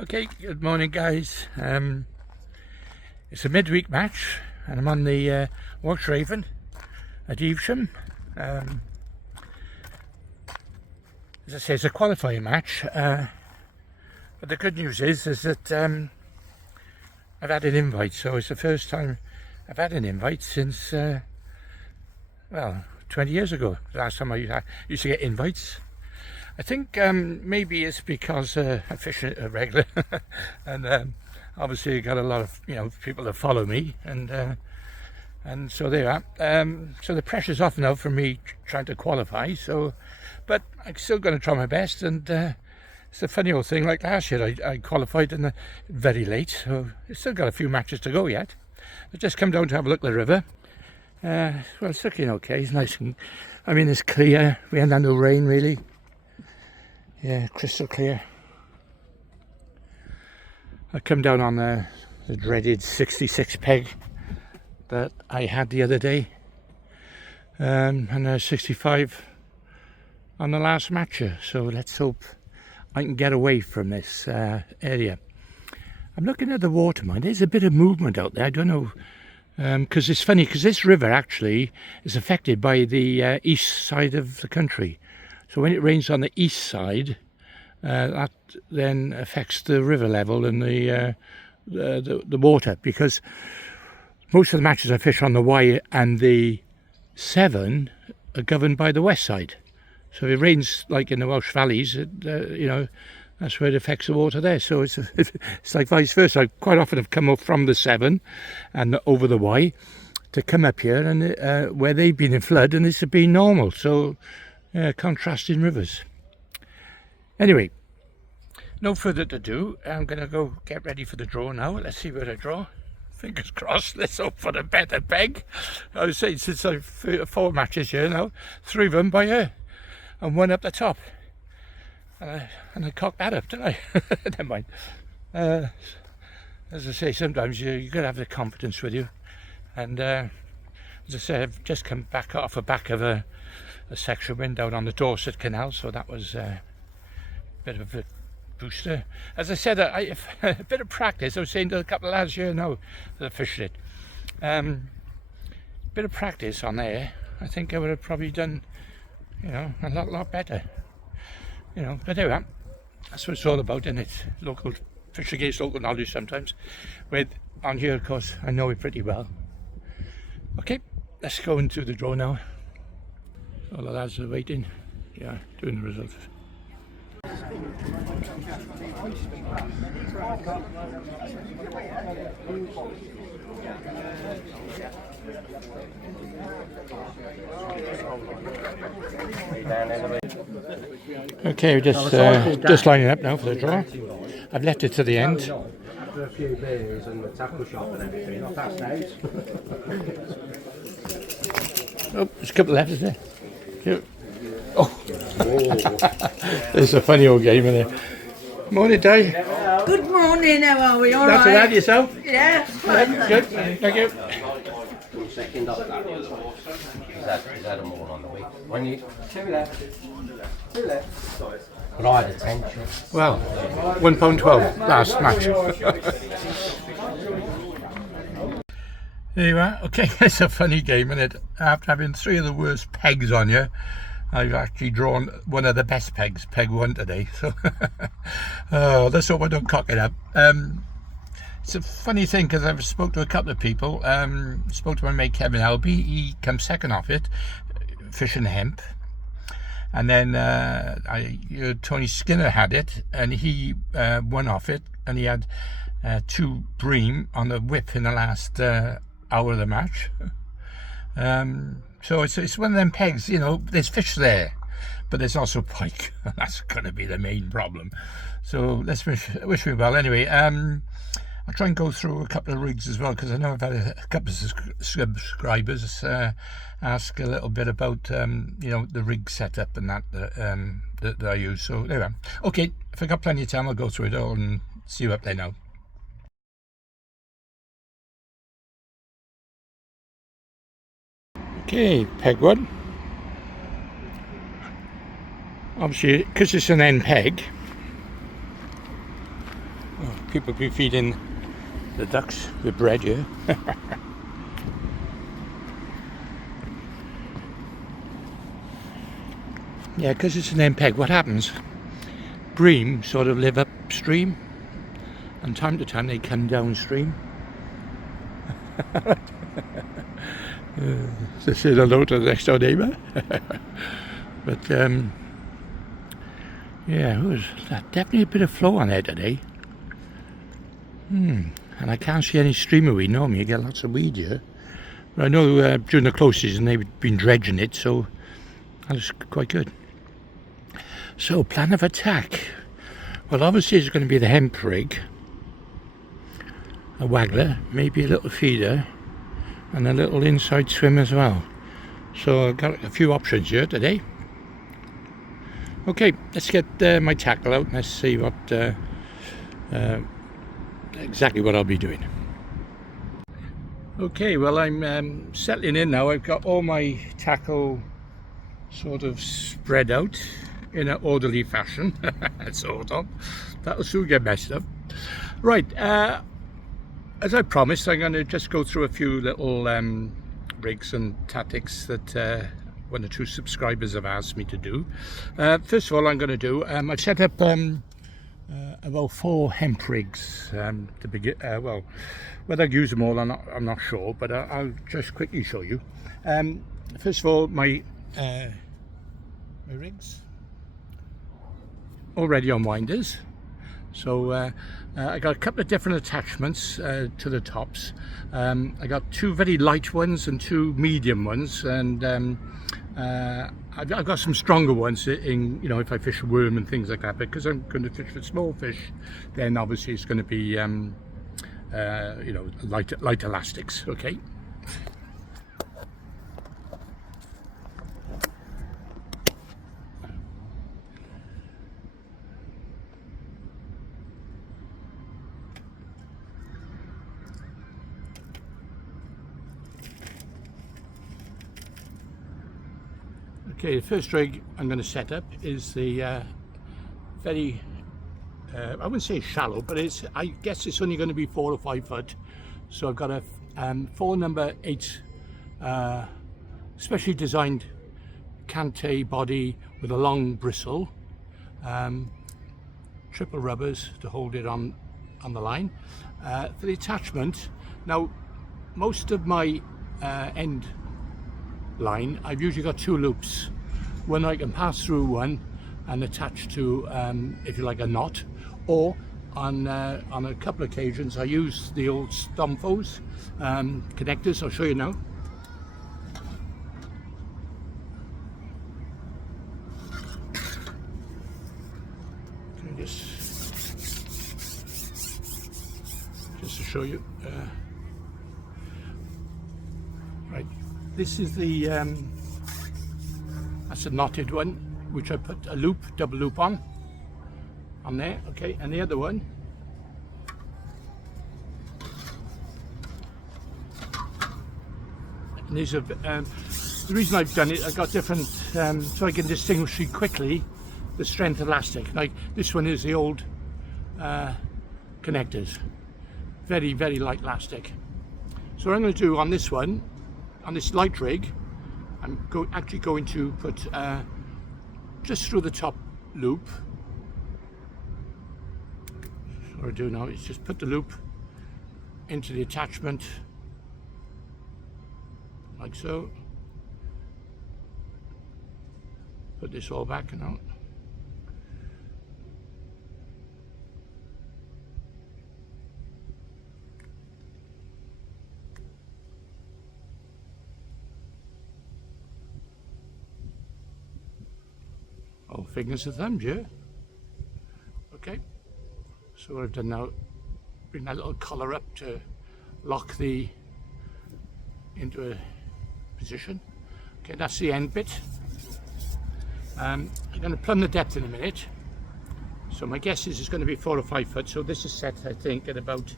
Okay, good morning guys. It's a midweek match and I'm on the Welsh Raven at Evesham. As I say, it's a qualifying match, but the good news is that I've had an invite, so it's the first time I've had an invite since, well, 20 years ago. Last time I used to get invites. I think maybe it's because I fish a regular and obviously I got a lot of people that follow me, and so there you are. So the pressure's off now for me trying to qualify, so but I'm still going to try my best, and it's a funny old thing. Like last year I qualified in very late, so it's still got a few matches to go yet. I've just come down to have a look at the river. Well, it's looking okay. It's nice and it's clear. We haven't had no rain really. Yeah, crystal clear. I come down on the dreaded 66 peg that I had the other day, and 65 on the last matcher. So let's hope I can get away from this area. I'm looking at the water, mind. There's a bit of movement out there. I don't know, because it's funny, because this river actually is affected by the east side of the country. So when it rains on the east side, that then affects the river level and the water, because most of the matches I fish on the Y and the 7 are governed by the west side. So if it rains like in the Welsh valleys, that's where it affects the water there. So it's like vice versa. I quite often have come up from the 7 and over the Y to come up here, and where they've been in flood and this has been normal. So contrasting rivers. Anyway, no further ado. I'm going to go get ready for the draw now. Let's see where I draw. Fingers crossed. Let's hope for a better peg. I was saying, since I've 4 matches here now, 3 of them by her and 1 up the top. And I cocked that up, didn't I? Never mind. As I say, sometimes you've got to have the confidence with you. And as I say, I've just come back off the back of a section wind down on the Dorset Canal, so that was a bit of a booster. As I said, a bit of practice. I was saying to a couple of lads here now that fished it, bit of practice on there, I think I would have probably done a lot better, but there we are. That's what it's all about, isn't it? Local fish against local knowledge sometimes. With on here, of course, I know it pretty well. Okay, let's go into the draw now. All the lads are waiting, doing the results. Okay, we're just lining up now for the draw. I've left it to the end. After a few beers and the tackle shop and everything, I passed out. Oh, there's a couple left, is there? Cute. Oh, it's a funny old game, isn't it? Morning, Dave. Good morning, how are we? All Not too right? bad, yourself? Yeah, fine. Good, thank you. Second up that is that a more on the week? When you 2 left. Right attention. Well, £1.12 last match. There you are. Okay, it's a funny game, isn't it? After having 3 of the worst pegs on you, I've actually drawn one of the best pegs, peg 1 today. So let's hope I don't cock it up. It's a funny thing, because I've spoke to a couple of people. Spoke to my mate Kevin Albee. He comes second off it, fishing hemp. And then Tony Skinner had it, and he won off it, and he had 2 bream on the whip in the last hour of the match. So it's one of them pegs, there's fish there, but there's also pike. That's going to be the main problem. So let's wish me well. Anyway, I'll try and go through a couple of rigs as well, because I know I've had a couple of subscribers ask a little bit about the rig setup and that I use. So there we are. Okay, if I got plenty of time, I'll go through it all and see you up there now. Okay, peg 1. Obviously, because it's an end peg, people be feeding the ducks with bread here. Yeah, because it's an MPEG, what happens? Bream sort of live upstream, and time to time they come downstream. To say hello to the next door neighbour. But yeah, there's definitely a bit of flow on there today. And I can't see any streamer weed. Normally you get lots of weed here. But I know during the close season they've been dredging it, so that's quite good. So, plan of attack. Well, obviously it's going to be the hemp rig, a waggler, maybe a little feeder, and a little inside swim as well. So I've got a few options here today. Okay, let's get my tackle out and let's see what exactly what I'll be doing. Okay, well I'm settling in now. I've got all my tackle sort of spread out in an orderly fashion. Sort of. That'll soon get messed up. Right, as I promised, I'm going to just go through a few little rigs and tactics that one or two subscribers have asked me to do. First of all, I'm going to do, I've set up about 4 hemp rigs to begin. Well, whether I use them all, I'm not sure, but I'll just quickly show you. First of all, my rigs already on winders, so I got a couple of different attachments to the tops. I got 2 very light ones and 2 medium ones, and I've got some stronger ones in, you know, if I fish a worm and things like that. Because I'm going to fish for small fish, then obviously it's going to be you know, light elastics. Okay. Okay, the first rig I'm going to set up is the very, I wouldn't say shallow, but I guess it's only going to be 4 or 5 foot. So I've got a 4 number 8 specially designed Kante body with a long bristle, triple rubbers to hold it on the line. For the attachment, now most of my end line, I've usually got 2 loops. One I can pass through one and attach to, if you like, a knot, or on a couple of occasions I use the old Stomphos connectors. I'll show you now. Just to show you. Right. This is the, that's a knotted one, which I put a loop, double loop on there, okay, and the other one, and these are, the reason I've done it, I've got different, so I can distinguish quickly the strength of elastic. Like this one is the old connectors, very, very light elastic. So what I'm going to do on this one, on this light rig, I'm actually going to put just through the top loop. What I do now is just put the loop into the attachment, like so. Put this all back now. All fingers and thumbs, yeah? Okay. So what I've done now, bring that little collar up to lock into a position. Okay, that's the end bit. I'm going to plumb the depth in a minute. So my guess is it's going to be 4 or 5 foot. So this is set, I think, at about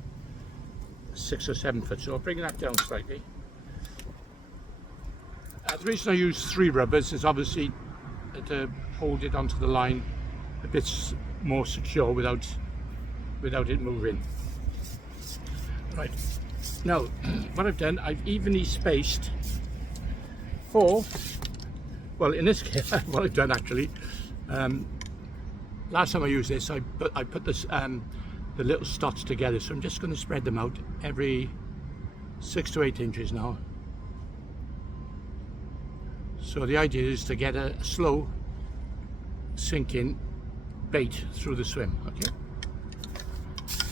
6 or 7 foot. So I'll bring that down slightly. The reason I use 3 rubbers is obviously to hold it onto the line a bit more secure without without it moving. Right, now what I've done, I've evenly spaced four, well in this case what I've done actually, last time I used this I put this the little stots together, so I'm just going to spread them out every 6 to 8 inches now. So the idea is to get a slow sinking bait through the swim, okay?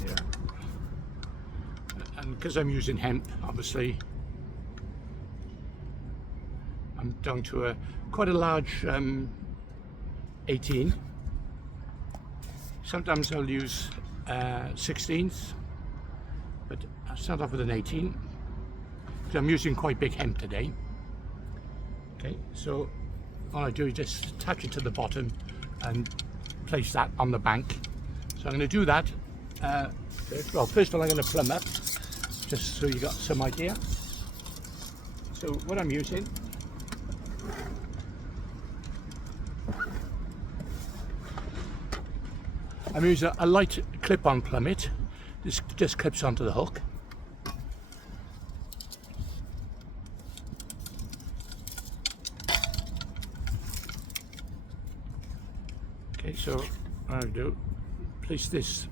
Yeah. And because I'm using hemp, obviously, I'm down to quite a large 18. Sometimes I'll use 16s, but I'll start off with an 18 because I'm using quite big hemp today. Okay, so all I do is just attach it to the bottom and place that on the bank. So I'm going to do that. Well, first of all, I'm going to plumb up, just so you got some idea. So what I'm using, I'm using a light clip-on plummet. This just clips onto the hook. Okay, so what I'll do, place this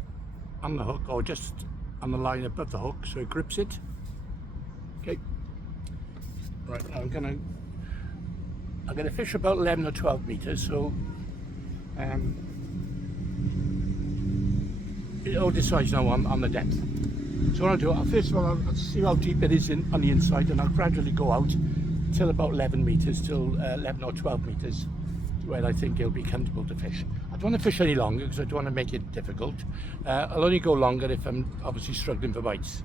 on the hook or just on the line above the hook so it grips it. Okay, right, now I'm gonna fish about 11 or 12 meters, so it all decides now on the depth. So what I'll do, first of all I'll see how deep it is on the inside, and I'll gradually go out till about 11 meters, till 11 or 12 meters, where I think it'll be comfortable to fish. I don't want to fish any longer because I don't want to make it difficult. I'll only go longer if I'm obviously struggling for bites.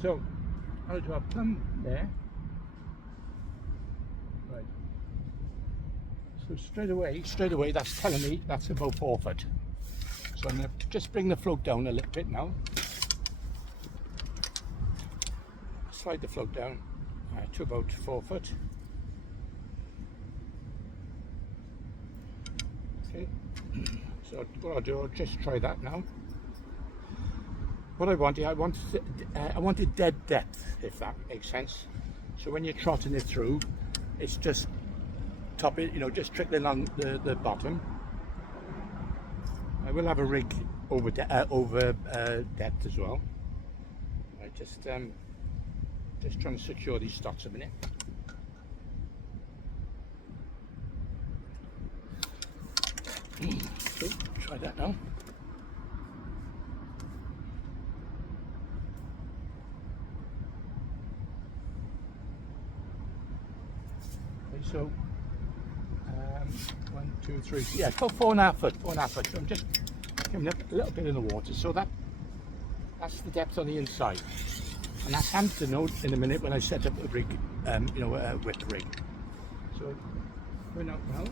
So I'll do a plumb there. Right. So straight away that's telling me that's about 4 foot. So I'm going to just bring the float down a little bit now. Slide the float down to about 4 foot. Okay, so what I'll do, I'll just try that now. What I wanted dead depth, if that makes sense. So when you're trotting it through, it's just just trickling on the bottom. I will have a rig over depth as well. I just trying to secure these stocks a minute. Okay, try that now. Okay, so 1, 2, 3, yeah, about 4.5 foot. So I'm just coming up a little bit in the water, so that's the depth on the inside, and that's handy to know in a minute when I set up the rig, with the rig. So we're out now.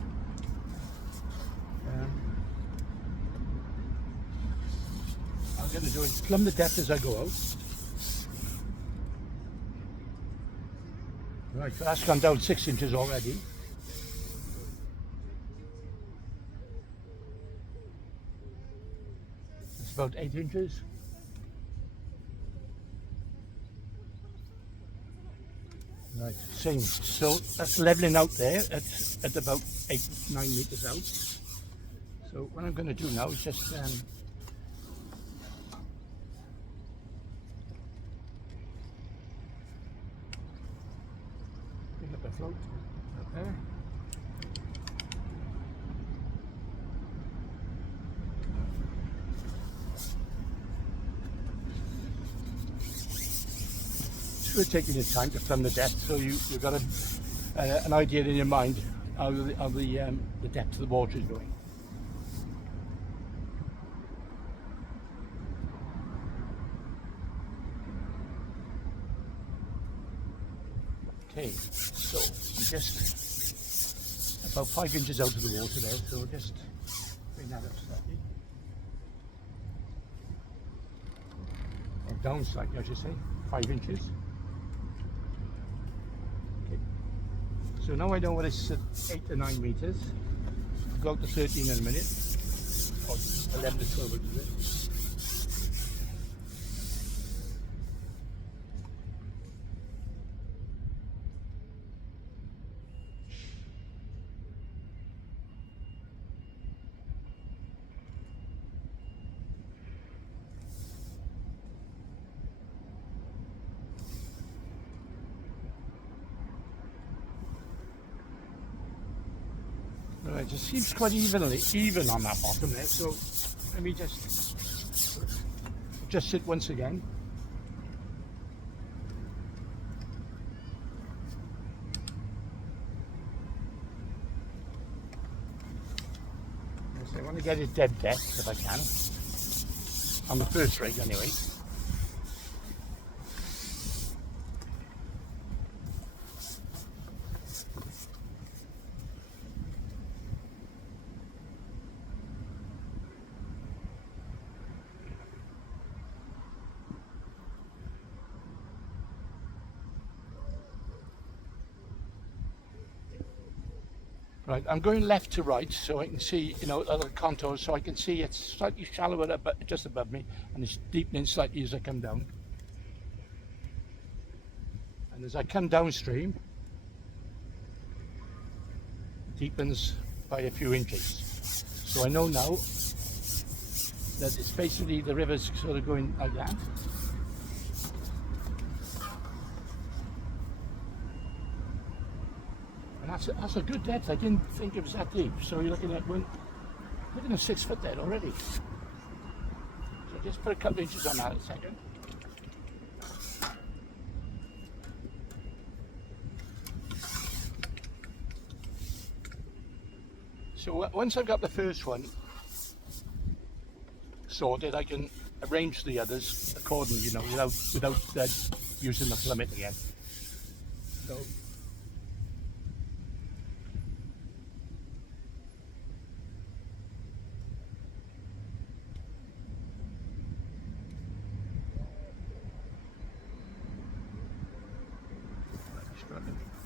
I'm going to do is plumb the depth as I go out. Right, so that's gone down 6 inches already. It's about 8 inches. Right, same. So that's leveling out there at about 8, 9 meters out. So what I'm going to do now is just bring up the float up there. It's really taking your time to plumb the depth, so you've got an idea in your mind how the depth of the water is going. Okay, so I'm just about 5 inches out of the water there, so just bring that up slightly. Or down slightly, I should say, 5 inches. Okay, so now I know what it's at 8 to 9 meters. I'll go out to 13 in a minute, or 11 to 12 is it? Right, it just seems quite even on that bottom there, so let me just sit once again. So I want to get it dead depth if I can, on the first rig anyway. Right, I'm going left to right so I can see, other contours, so I can see it's slightly shallower just above me, and it's deepening slightly as I come down. And as I come downstream, it deepens by a few inches. So I know now that it's basically the river's sort of going like that. And that's a good depth. I didn't think it was that deep. So you're looking at 6 foot there already. So just put a couple inches on that a second. So once I've got the first one sorted, I can arrange the others accordingly, without using the plummet again. So.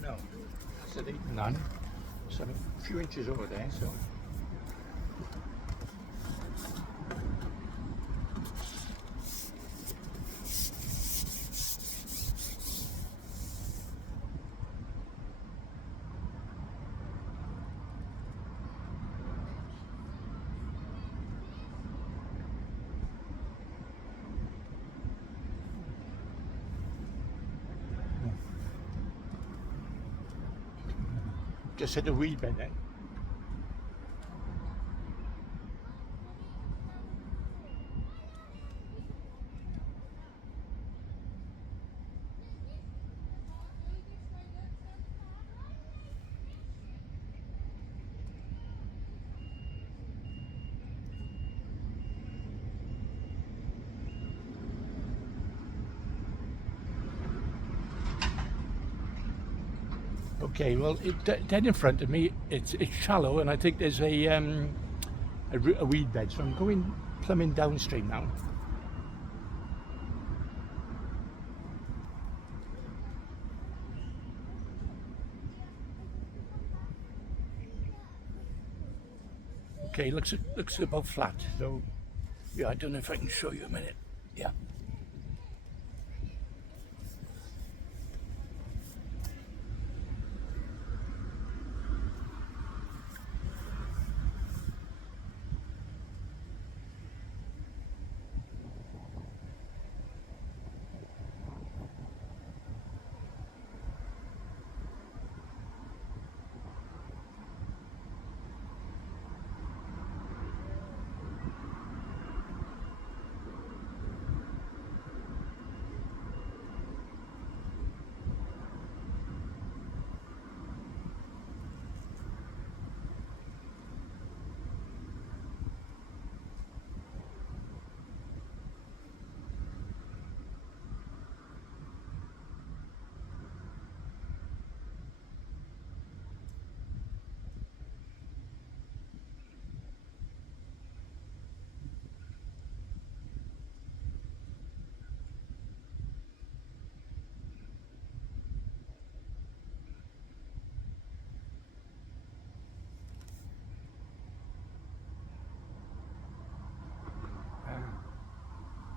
No, that's at 8 and 9. So a few inches over there, so. Just hit a weed bed then. Okay, well, dead in front of me, it's shallow, and I think there's a weed bed, so I'm going plumbing downstream now. Okay, looks about flat. So, yeah, I don't know if I can show you a minute. Yeah.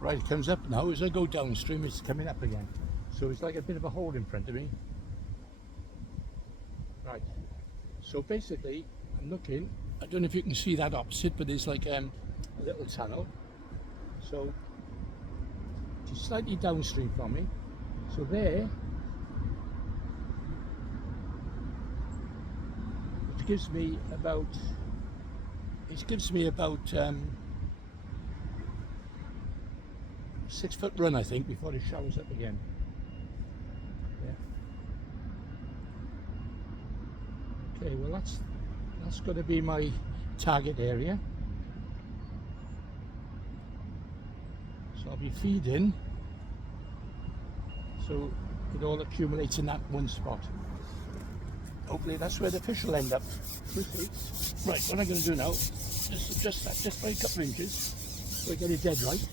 Right, it comes up now. As I go downstream, it's coming up again. So it's like a bit of a hole in front of me. Right. So basically, I'm looking. I don't know if you can see that opposite, but there's like a little tunnel. So it's slightly downstream from me. So there, it gives me about 6 foot run, I think, before it showers up again. Yeah. Okay, well that's going to be my target area. So I'll be feeding, so it all accumulates in that one spot. Hopefully that's where the fish will end up. We'll see. Right, what I'm going to do now, just adjust that just by a couple of inches, so I get it dead right.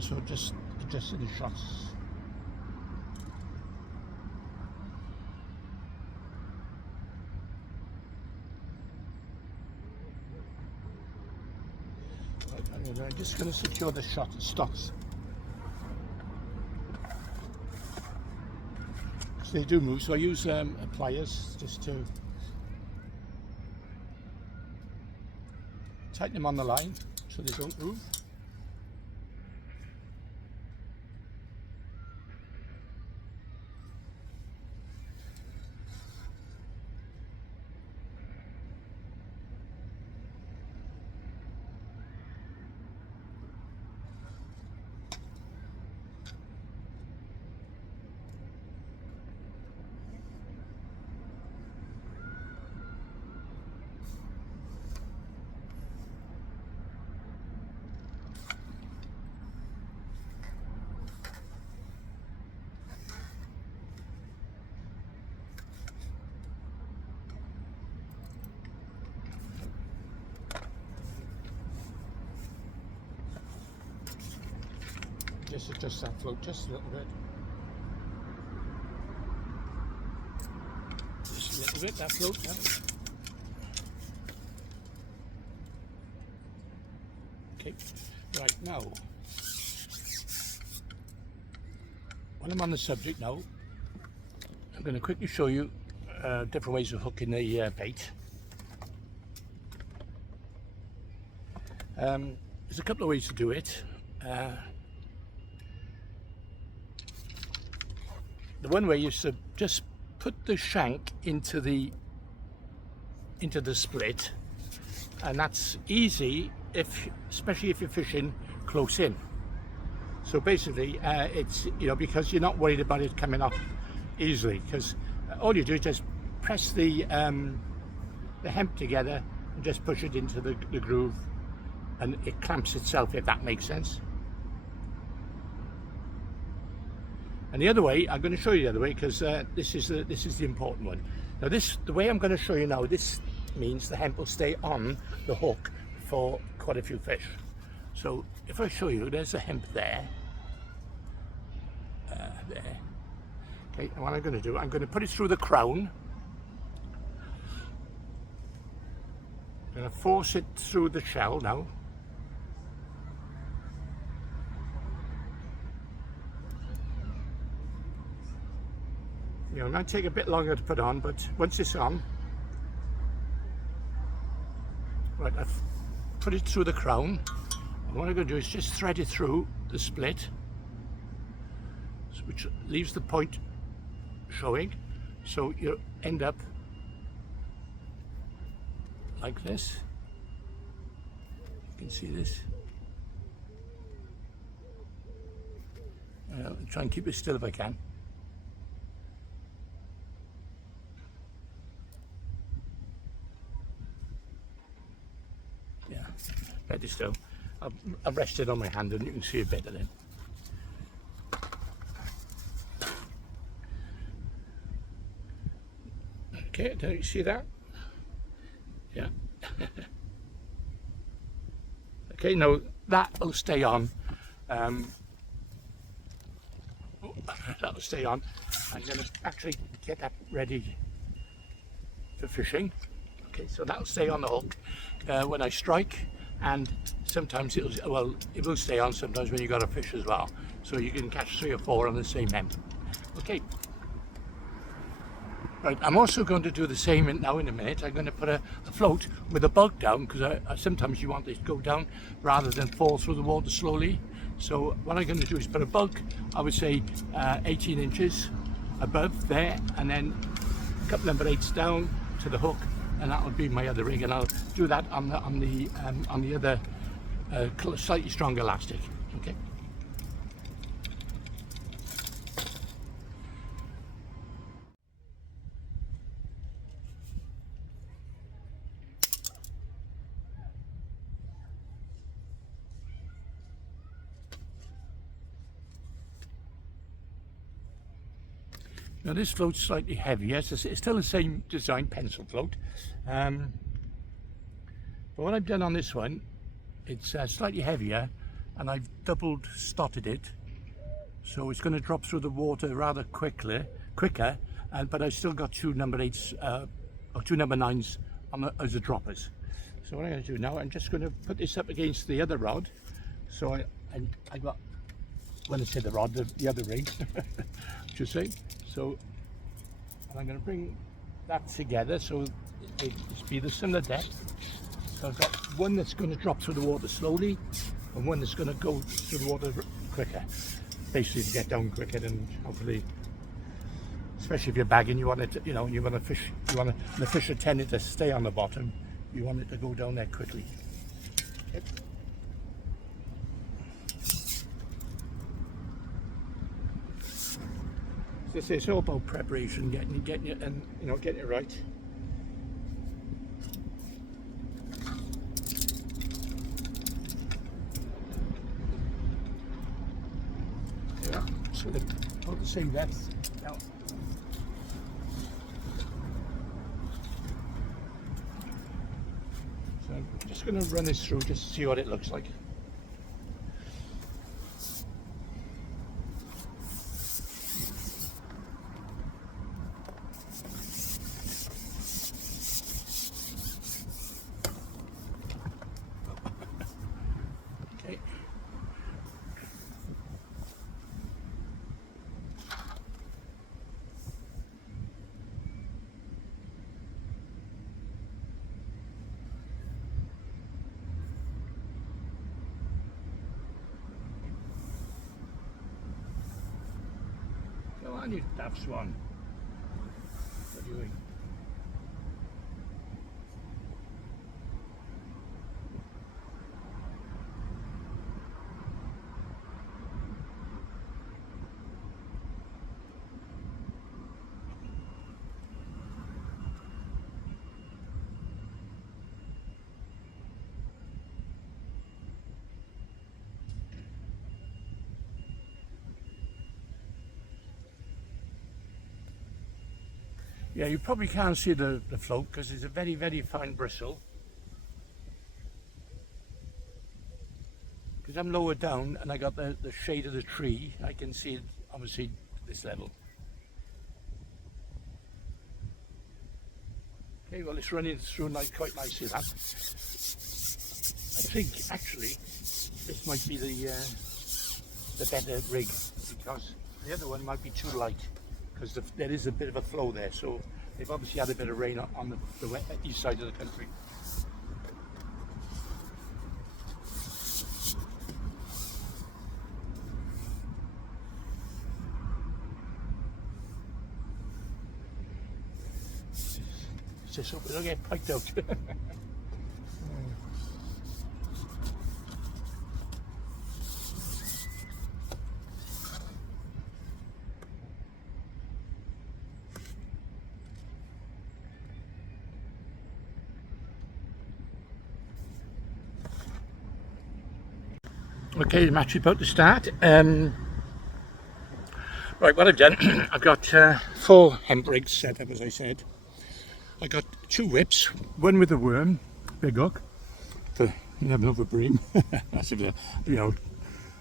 So just adjusted the shots. Right, I'm just going to secure the stocks. So they do move, so I use pliers just to tighten them on the line so they don't move. Just adjust that float just a little bit. Just a little bit, that float. Yeah. Okay, right now, while I'm on the subject now, I'm going to quickly show you different ways of hooking the bait. There's a couple of ways to do it. The one way is to just put the shank into the split, and that's easy especially if you're fishing close in. So basically, it's because you're not worried about it coming off easily, because all you do is just press the hemp together and just push it into the groove, and it clamps itself, if that makes sense. And the other way, I'm going to show you the other way, because this is the important one. Now the way I'm going to show you now, this means the hemp will stay on the hook for quite a few fish. So if I show you, there's the hemp there. There. Okay, and what I'm going to do, I'm going to put it through the crown. I'm going to force it through the shell now. It might take a bit longer to put on, but once it's on, right, I've put it through the crown, and what I'm going to do is just thread it through the split, which leaves the point showing, so you end up like this. You can see this. I'll try and keep it still if I can. Ready still. I've rested on my hand and you can see a bit of it. Okay, don't you see that? Yeah. Okay, now that will stay on. That'll stay on. I'm going to actually get that ready for fishing. Okay, so that'll stay on the hook when I strike, and sometimes it will stay on sometimes when you got a fish as well. So you can catch 3 or 4 on the same end. Okay. Right, I'm also going to do the same now in a minute. I'm going to put a float with a bug down, because sometimes you want it to go down rather than fall through the water slowly. So what I'm going to do is put a bug, I would say 18 inches above there, and then a couple number 8s down to the hook, and that will be my other rig. And I'll do that on the other slightly stronger elastic. Okay. Now this float's slightly heavier, it's still the same design, pencil float. But what I've done on this one, it's slightly heavier, and I've doubled stotted it, so it's going to drop through the water rather quicker. But I've still got 2 number 8s or 2 number 9s as the droppers. So what I'm going to do now, I'm just going to put this up against the other rod. So I got, when I say the rod, the other rig, I should say. So, and I'm going to bring that together so it's be the similar depth. So I've got one that's going to drop through the water slowly, and one that's going to go through the water quicker, basically to get down quicker, and hopefully, especially if you're bagging, you want it to, you want to fish, the fish are tending to stay on the bottom, you want it to go down there quickly. Okay. It's all about preparation, getting it, and getting it right. Yeah, so they're about the same depth now. So I'm just going to run this through just to see what it looks like. So I need that swan. What are you doing? Yeah, you probably can't see the float because it's a very, very fine bristle. Because I'm lower down and I got the shade of the tree, I can see it obviously at this level. Okay, well it's running through quite nicely that. I think actually this might be the better rig, because the other one might be too light. Because there is a bit of a flow there, so they've obviously had a bit of rain on the east side of the country. Just hope we don't get piked out. Okay, the match is about to start. Right, what I've done, I've got 4 hemp rigs set up, as I said. I got 2 whips, one with a worm, big hook, for you have another bream. That's if they, you know,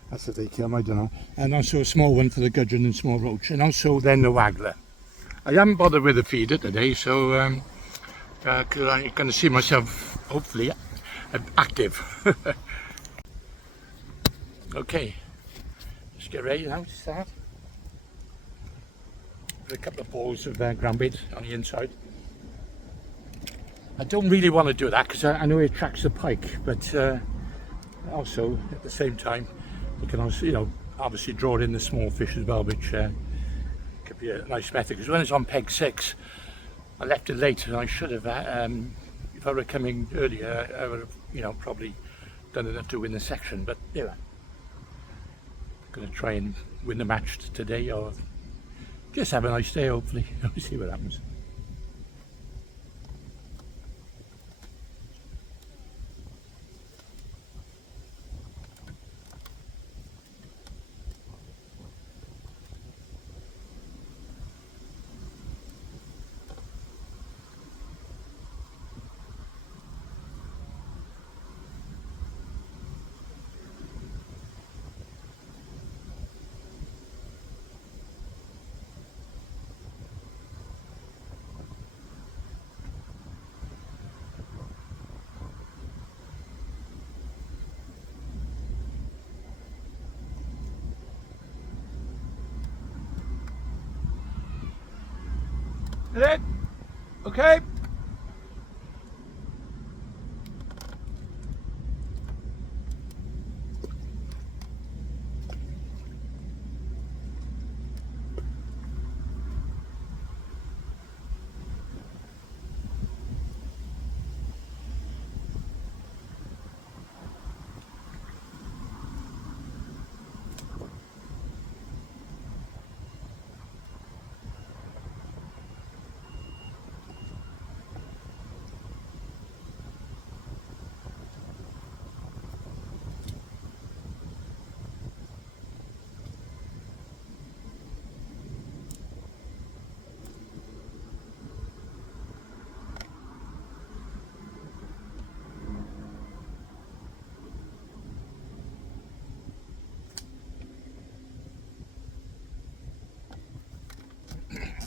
that's if they come, I don't know. And also a small one for the gudgeon and small roach, and also then the waggler. I haven't bothered with the feeder today, so because I'm going to see myself hopefully active. Okay, let's get ready now to start. Put a couple of balls of ground bait on the inside. I don't really want to do that because I know it attracts the pike, but also at the same time you can also, you know, obviously draw in the small fish as well, which could be a nice method. Because when it's on peg 6, I left it late, and I should have. If I were coming earlier, I would have, you know, probably done enough to win the section. But yeah, I'm going to try and win the match today, or just have a nice day. Hopefully, we'll see what happens. Is it? Okay.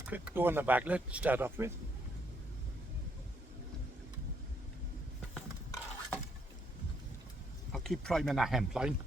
Quick go on the baglet to start off with. I'll keep priming that hemp line.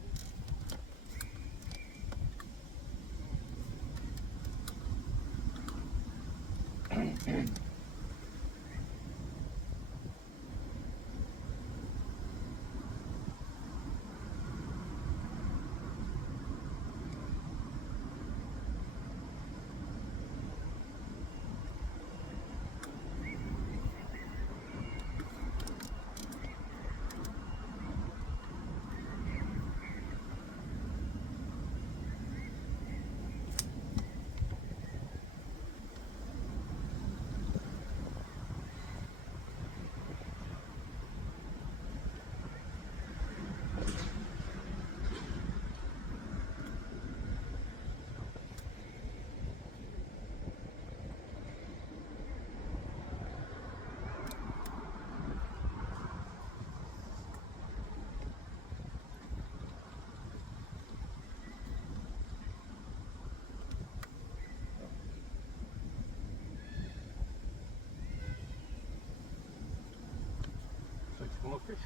More fish.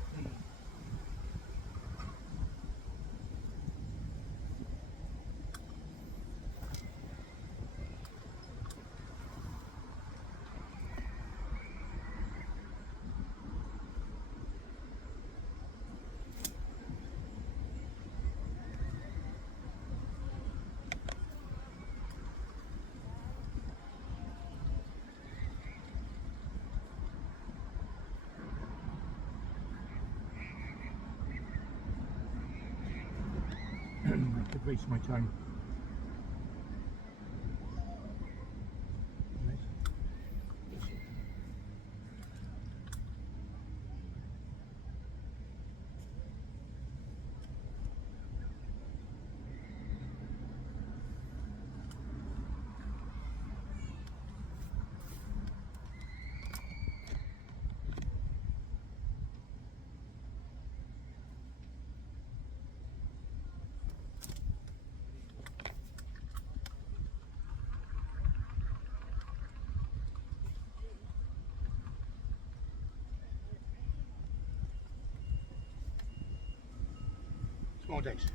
I could waste my time. Oh, thanks.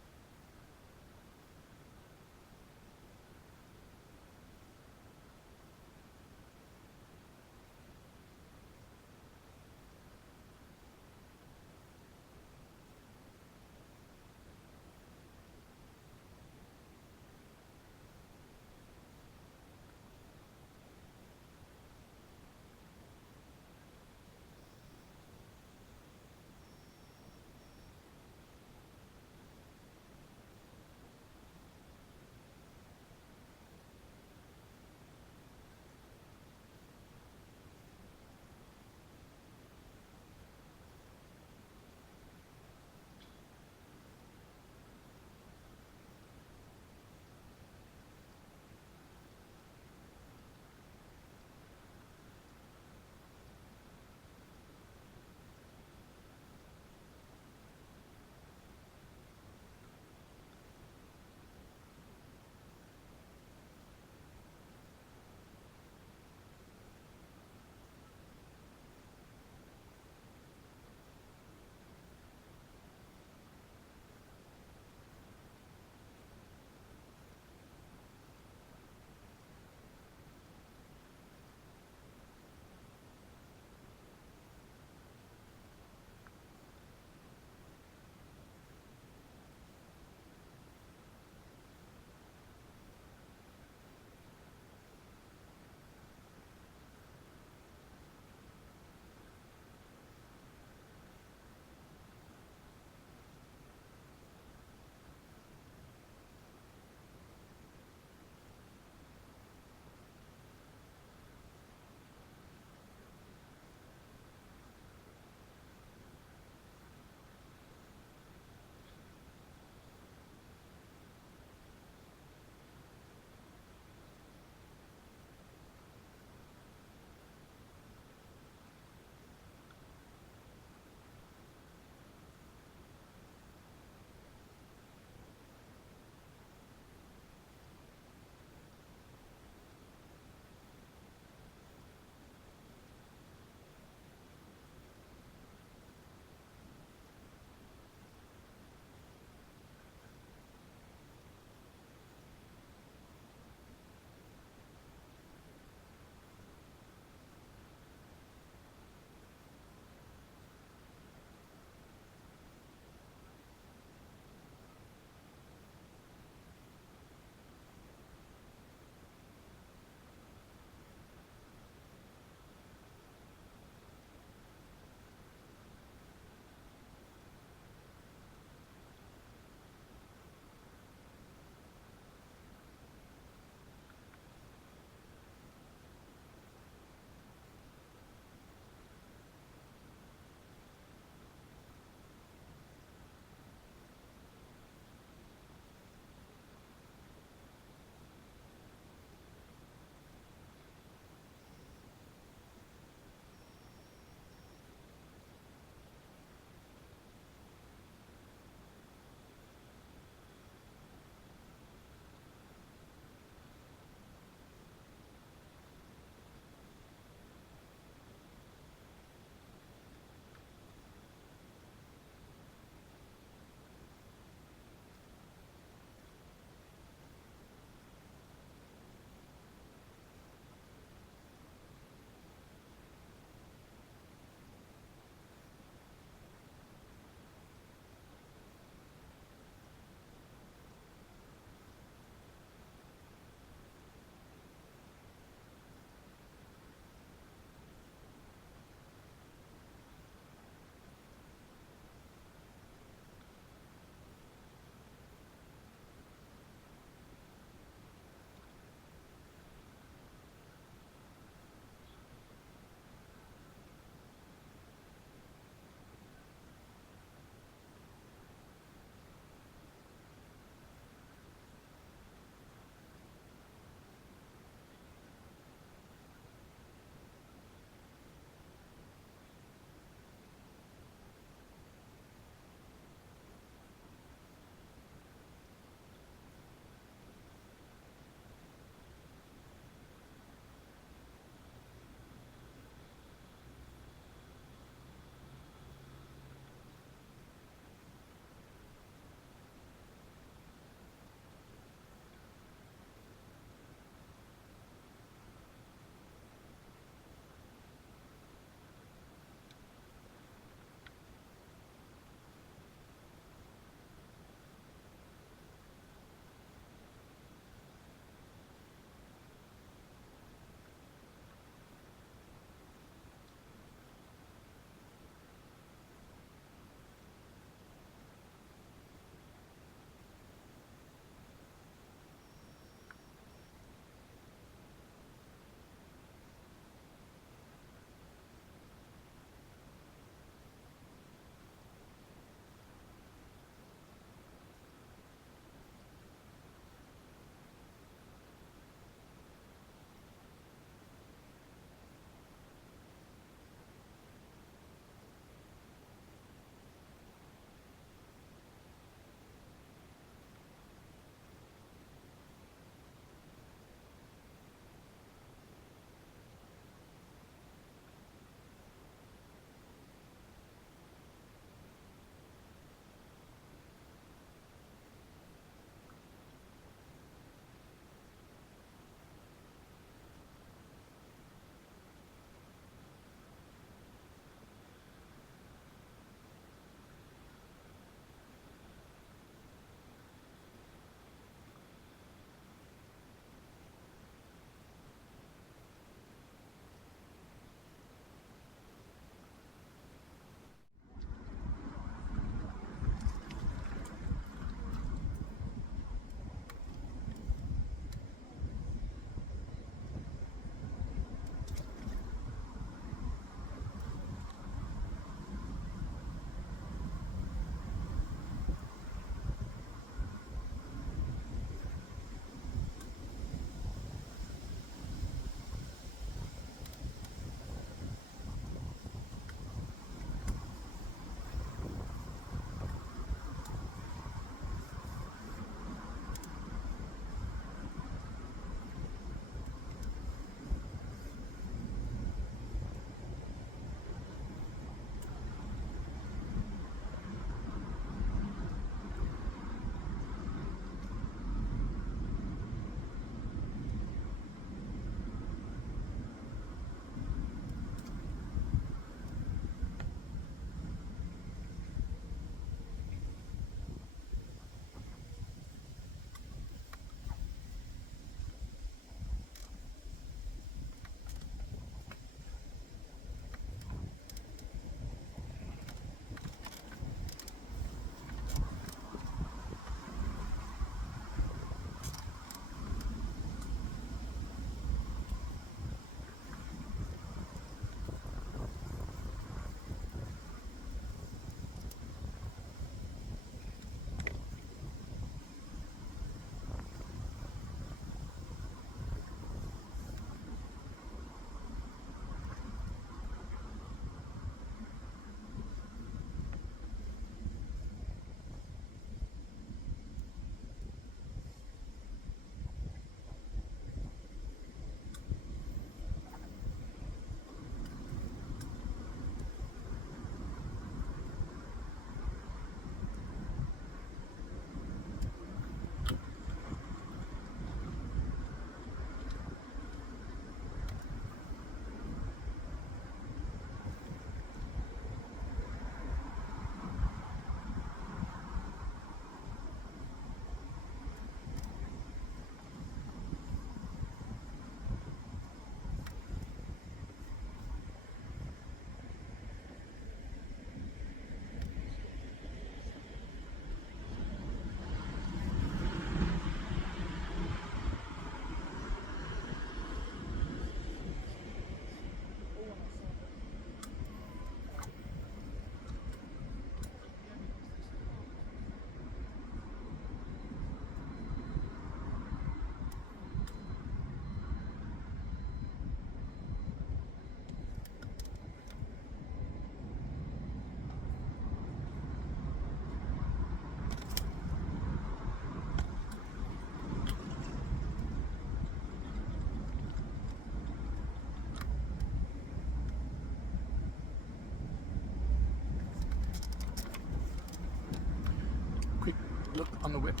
on the whip.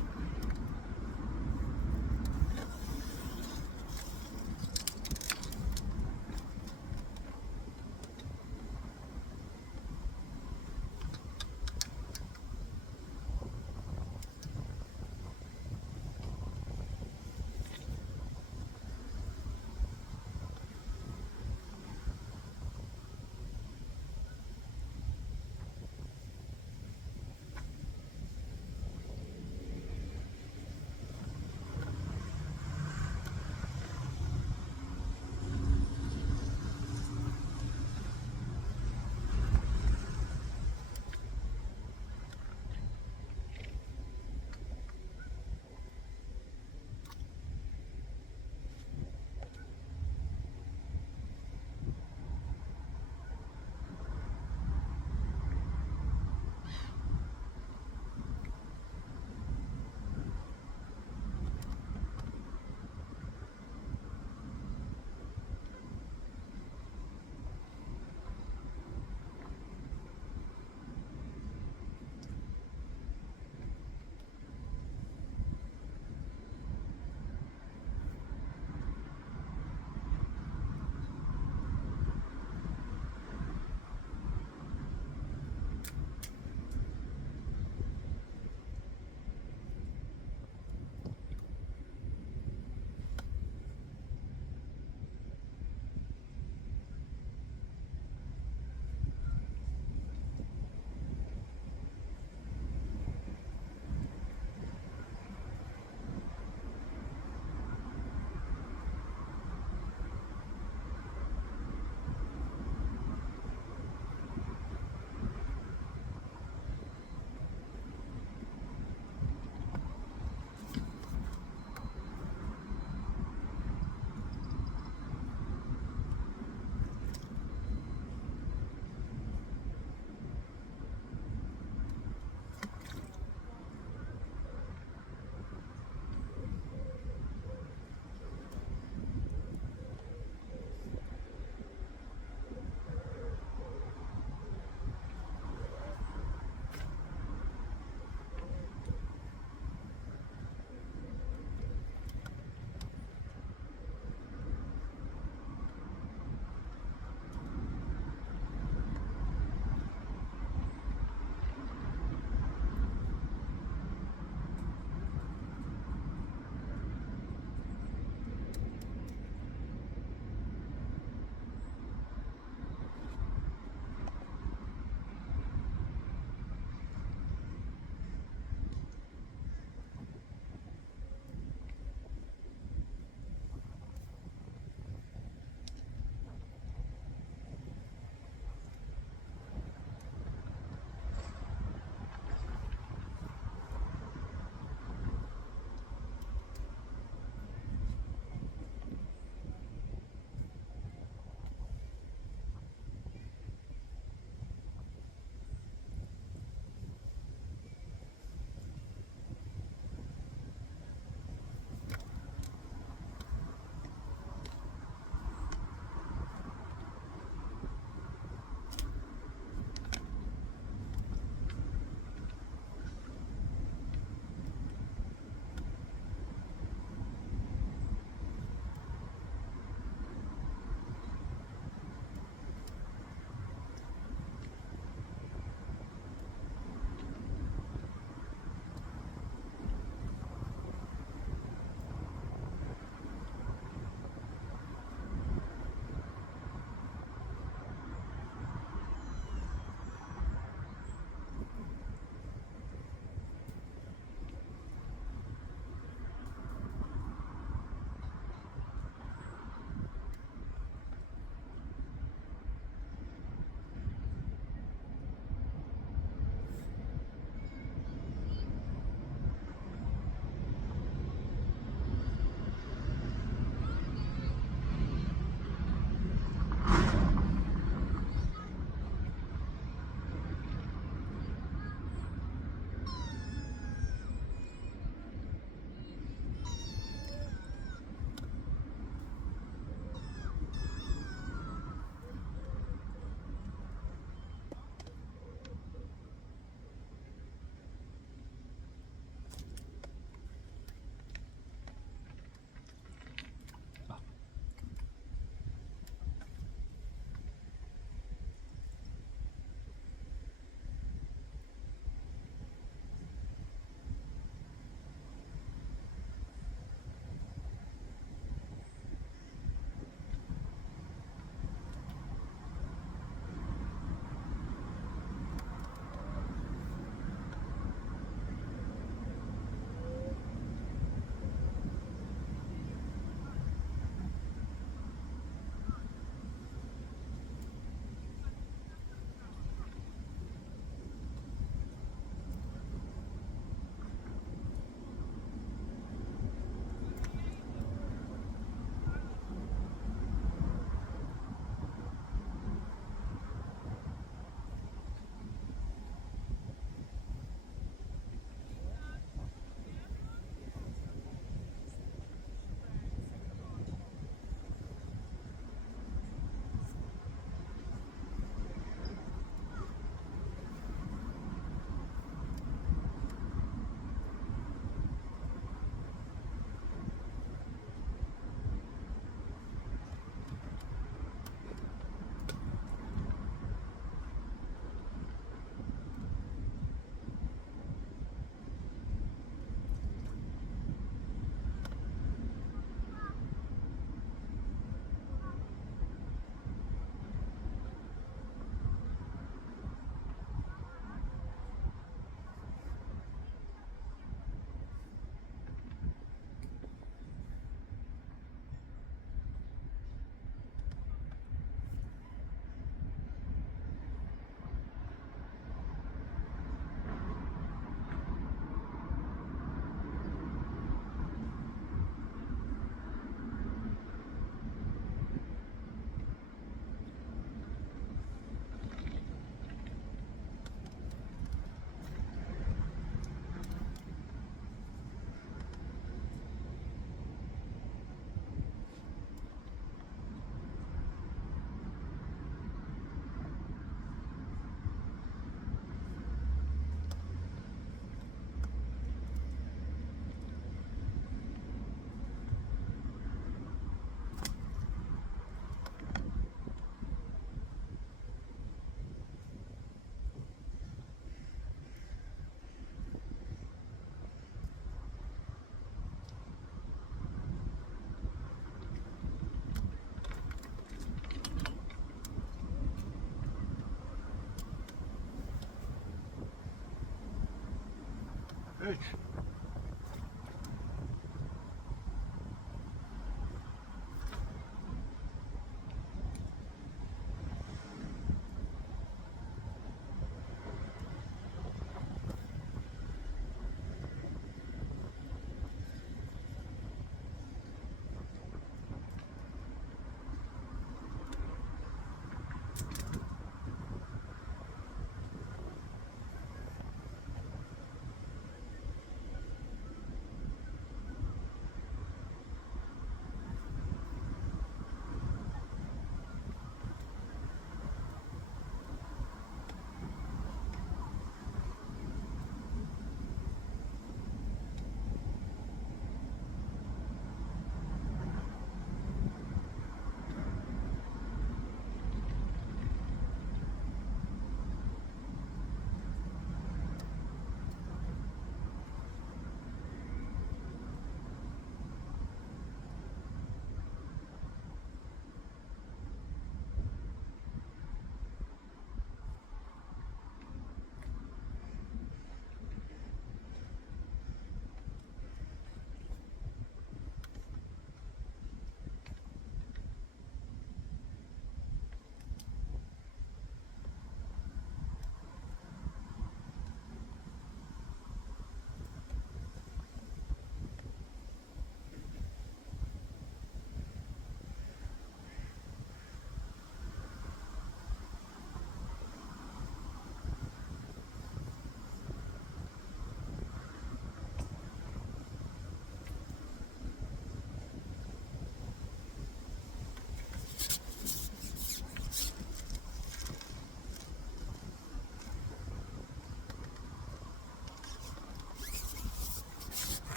church.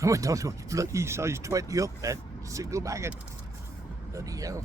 I went down to a bloody size 20 up then, single maggot. Bloody hell.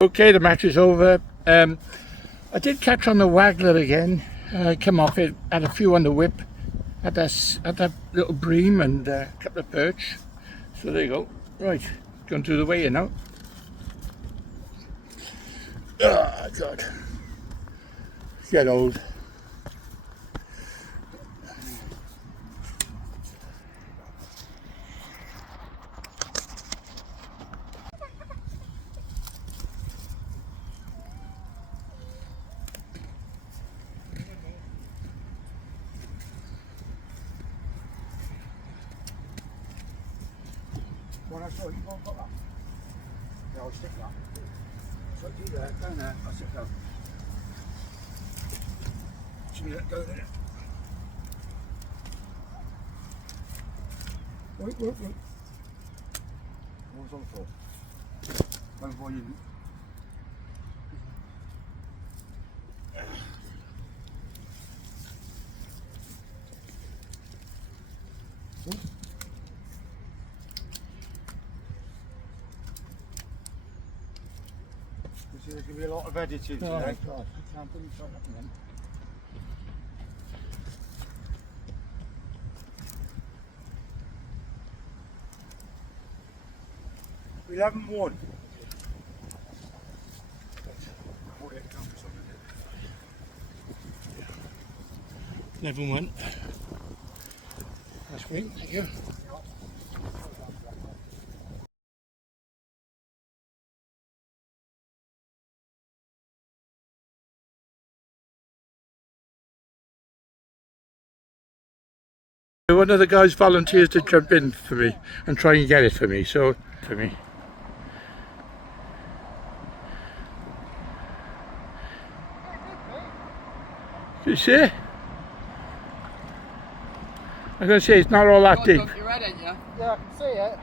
Okay, the match is over. I did catch on the waggler again. Come off it, had a few on the whip, had that little bream and a couple of perch. So there you go. Right, going through the weigh-in now. Oh God, get old. When I saw you got that. Yeah, I'll stick that. So do that, down there, I'll sit down. Should we let go there? Wait. What was on for? Over you. There's going to be a lot of additives today. I can't believe it's happening. 11-1. Level 1. That's great, thank you. One of the guys volunteers to jump in for me and try and get it for me, so for me. You see? I'm going to say it's not all that deep. Yeah, I can see it.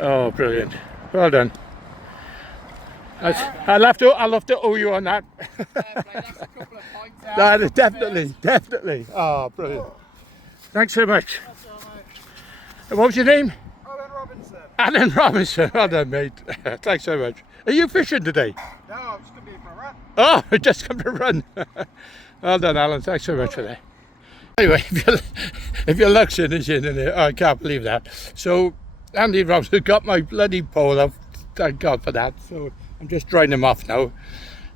Oh, brilliant! Well done. I'll have to owe you on that. That is definitely. Oh, brilliant! Thanks so much. What was your name? Owen Robinson. Alan Robinson. Well done, mate. Thanks so much. Are you fishing today? No, I'm just going to be for a run. Oh, I just come to run. Well done, Alan. Thanks so much for that. Anyway, if your luck's in, it's in it. Oh, I can't believe that. So, Andy Robinson got my bloody pole off. Thank God for that. So, I'm just drying him off now.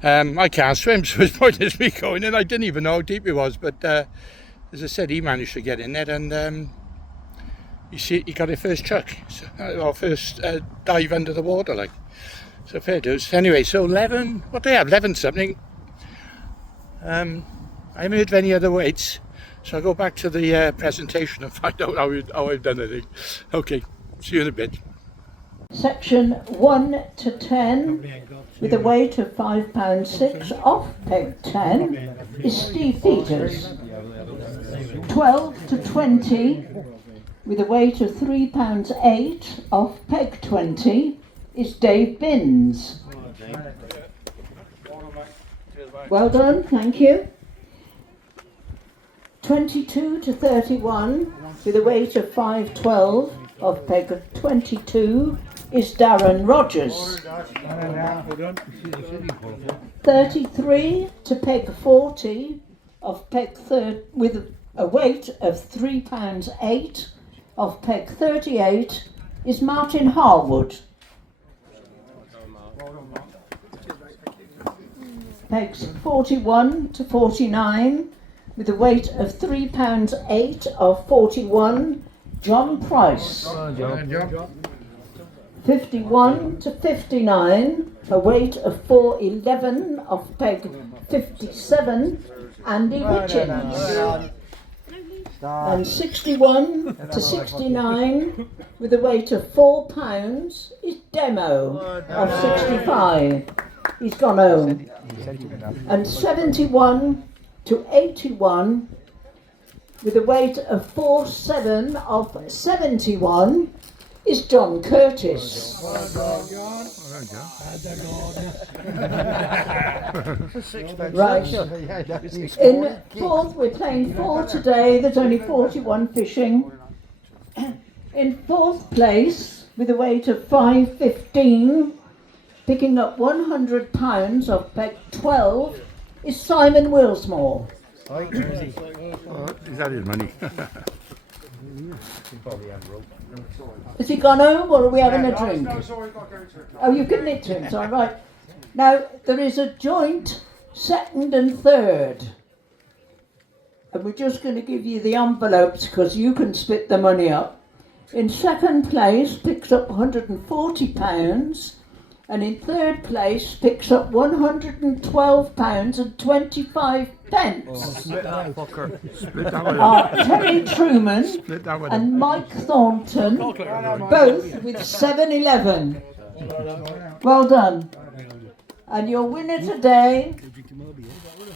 I can't swim, so it's pointless me going in. I didn't even know how deep it was, but as I said, he managed to get in there, and you see, he got his first chuck, so, or first dive under the water, like. So fair dues. Anyway, so 11, what do they have? 11 something. I haven't heard of any other weights, so I'll go back to the presentation and find out how I've done it. Okay, see you in a bit. Section 1 to 10, with a weight of £5.6 off peg 10, is Steve Peters. 12 to 20, with a weight of £3.8 off peg 20, is Dave Binns. Well done, thank you. 22 to 31, with a weight of 5.12 off peg 22, is Darren Rogers. 33 to peg 40 of peg with a weight of £3.8 of peg 38 is Martin Harwood. Pegs 41 to 49 with a weight of £3.8 of 41, John Price. 51 to 59, a weight of 411 of peg 57, Andy Richards. And 61 to 69, with a weight of £4, is Demo of 65. He's gone home. And 71 to 81, with a weight of 4.7 of 71, is John Curtis. Right. In fourth, we're playing four today. There's only 41 fishing. In fourth place, with a weight of 5.15, picking up £100 off peg 12, is Simon Willsmore. Is that his money? Has he gone home or are we having a drink? Oh, you've given it to him, so right. Now, there is a joint second and third. And we're just going to give you the envelopes because you can split the money up. In second place, picks up £140. And in third place, picks up £112 and 25 pence. Split that one up. Terry Truman Split that one up. and Mike Thornton, both with 711. Well done. And your winner today,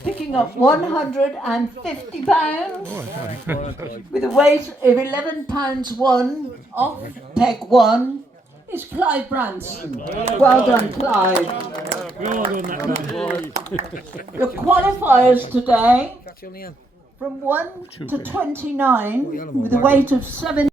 picking up £150 with a weight of £11 off peg 1, is Clive Branson. Well done, Clive. The qualifiers today, from 1 to 29, with a weight of 7.